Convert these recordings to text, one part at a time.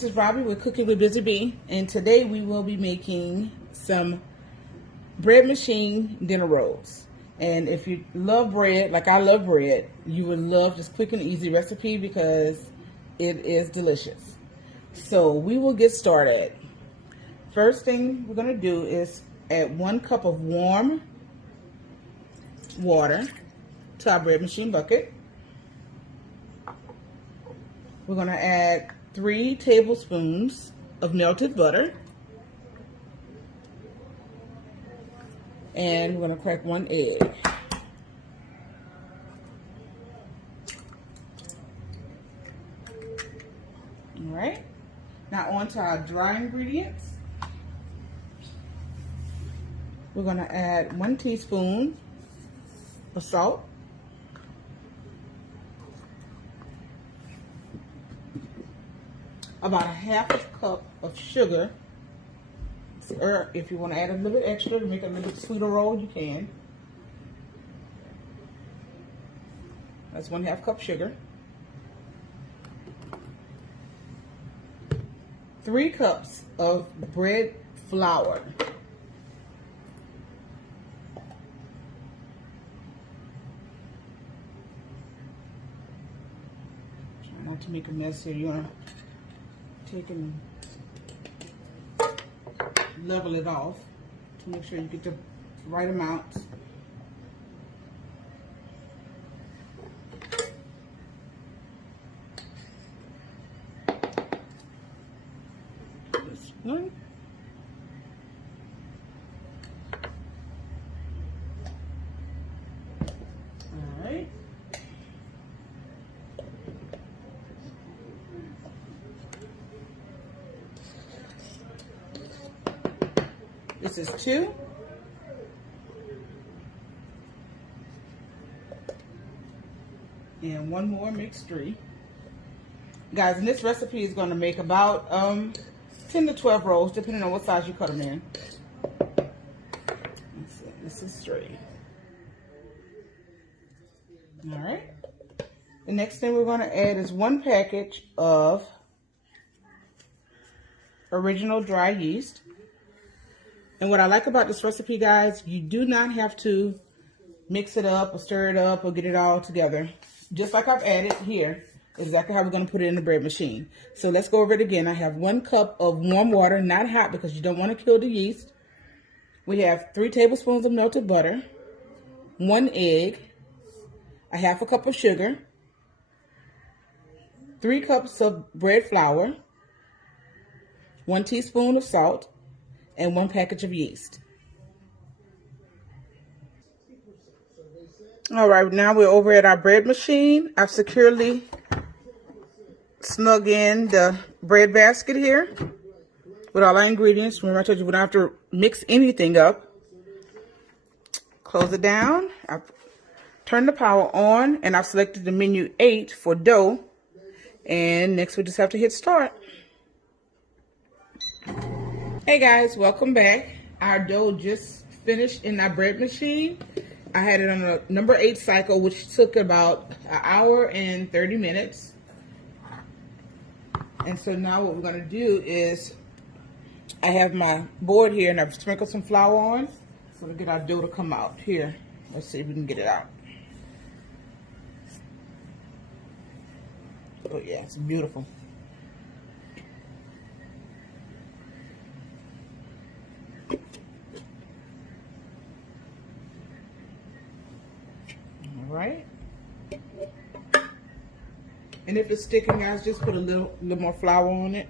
this is Robbie with Cooking with Busy Bee, and today we will be making some bread machine dinner rolls. And if you love bread, like I love bread, you would love this quick and easy recipe because it is delicious. So we will get started. First thing we're going to do is add 1 cup of warm water to our bread machine bucket. We're going to add 3 tablespoons of melted butter. And we're going to crack 1 egg. All right. Now on to our dry ingredients. We're going to add 1 teaspoon of salt. About a half a cup of sugar, or if you want to add a little bit extra to make it a little bit sweeter roll, you can. That's 1/2 cup sugar. 3 cups of bread flour. Try not to make a mess here. You want to take and level it off to make sure you get the right amount. This one. All right. This is 2. And 1 more makes 3. Guys, and this recipe is going to make about 10 to 12 rolls, depending on what size you cut them in. Let's see, this is 3. All right. The next thing we're going to add is 1 package of original dry yeast. And what I like about this recipe, guys, you do not have to mix it up or stir it up or get it all together. Just like I've added here, exactly how we're going to put it in the bread machine. So let's go over it again. I have 1 cup of warm water, not hot because you don't want to kill the yeast. We have 3 tablespoons of melted butter, 1 egg, a half a cup of sugar, 3 cups of bread flour, 1 teaspoon of salt, and 1 package of yeast. All right, now we're over at our bread machine. I've securely snug in the bread basket here with all our ingredients. Remember I told you we don't have to mix anything up. Close it down. I've turned the power on and I've selected the menu 8 for dough. And next we just have to hit start. Hey guys, welcome back. Our dough just finished in our bread machine. I had it on a number 8 cycle, which took about 1 hour and 30 minutes. And so now what we're going to do is, I have my board here and I've sprinkled some flour on. So to get our dough to come out. Here, let's see if we can get it out. Oh yeah, it's beautiful. Right, and if it's sticking, guys, just put a little more flour on it.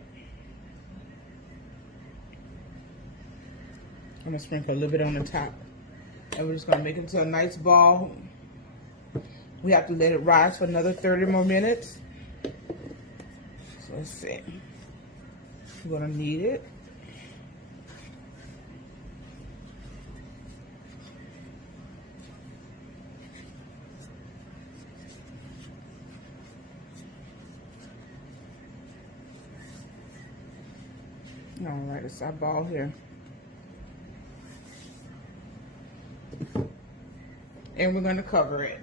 I'm gonna sprinkle a little bit on the top, and we're just gonna make it into a nice ball. We have to let it rise for another 30 more minutes. So let's see. We're gonna knead it. All right, it's our ball here. And we're going to cover it.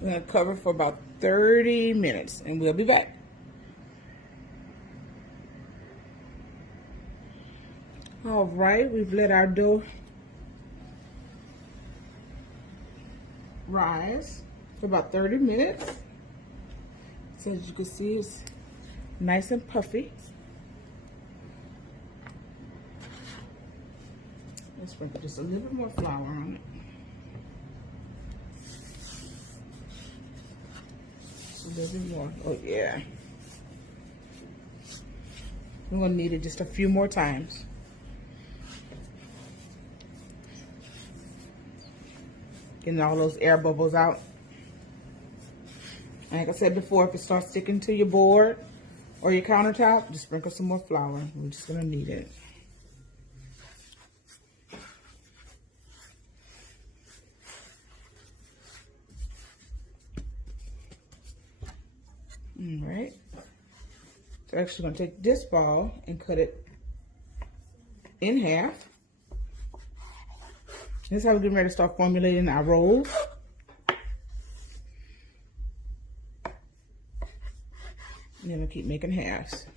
We're going to cover it for about 30 minutes, and we'll be back. All right, we've let our dough rise for about 30 minutes. So as you can see, it's nice and puffy. Let's sprinkle just a little bit more flour on it. Just a little bit more. Oh yeah. We're gonna need it just a few more times. Getting all those air bubbles out. Like I said before, if it starts sticking to your board or your countertop, just sprinkle some more flour. We're just gonna need it. All right. So actually gonna take this ball and cut it in half. This is how we're getting ready to start formulating our rolls. And then we'll keep making halves.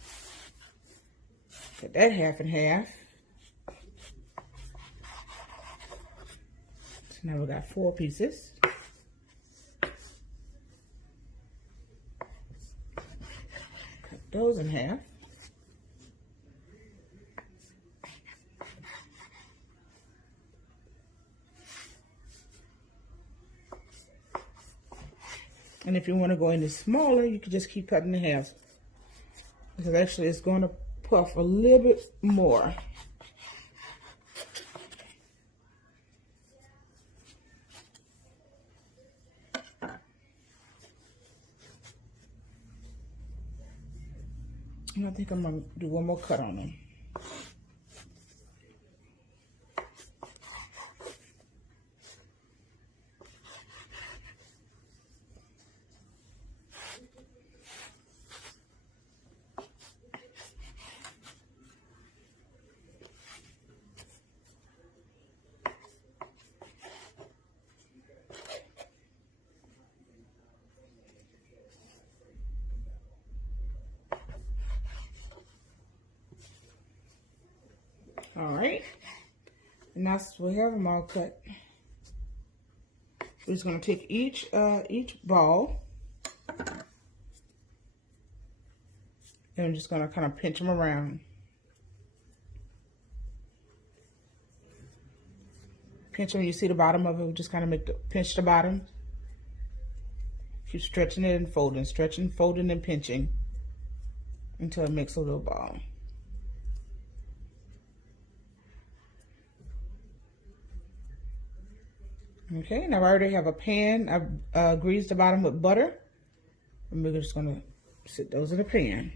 Cut that half in half. So now we got 4 pieces. Cut those in half. And if you want to go any smaller, you can just keep cutting in half. Because actually it's going to puff a little bit more. And I think I'm going to do one more cut on them. All right, and that's we have them all cut. We're just going to take each ball, and I'm just going to kind of pinch them around. Pinch them. You see the bottom of it. We just kind of pinch the bottom. Keep stretching it and folding, stretching, folding, and pinching until it makes a little ball. Okay, now I already have a pan. I've greased the bottom with butter. And we're just gonna sit those in the pan.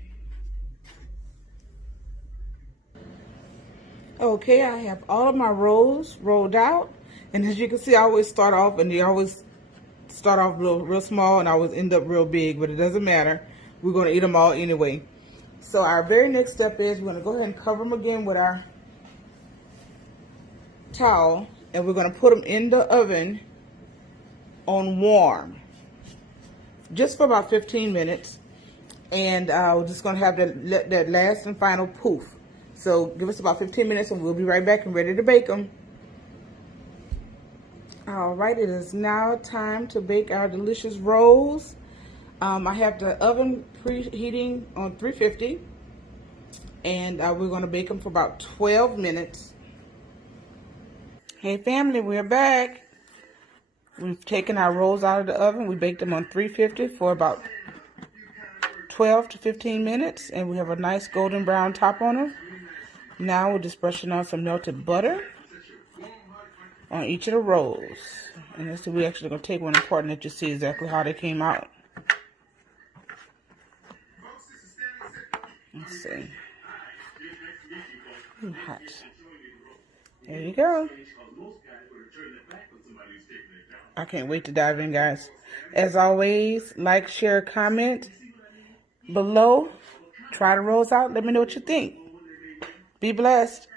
Okay, I have all of my rolls rolled out. And as you can see, I always start off, and they always start off real small, and I always end up real big, but it doesn't matter. We're gonna eat them all anyway. So our very next step is we're gonna go ahead and cover them again with our towel. And we're going to put them in the oven on warm, just for about 15 minutes. And we're just going to have that last and final poof. So give us about 15 minutes and we'll be right back and ready to bake them. All right, it is now time to bake our delicious rolls. I have the oven preheating on 350. And we're going to bake them for about 12 minutes. Hey family, we're back. We've taken our rolls out of the oven. We baked them on 350 for about 12 to 15 minutes. And we have a nice golden brown top on them. Now we're just brushing on some melted butter on each of the rolls. And this we're actually going to take one apart and let you see exactly how they came out. Let's see. Ooh, hot. There you go. I can't wait to dive in, guys. As always, like, share, comment below. Try the rolls out. Let me know what you think. Be blessed.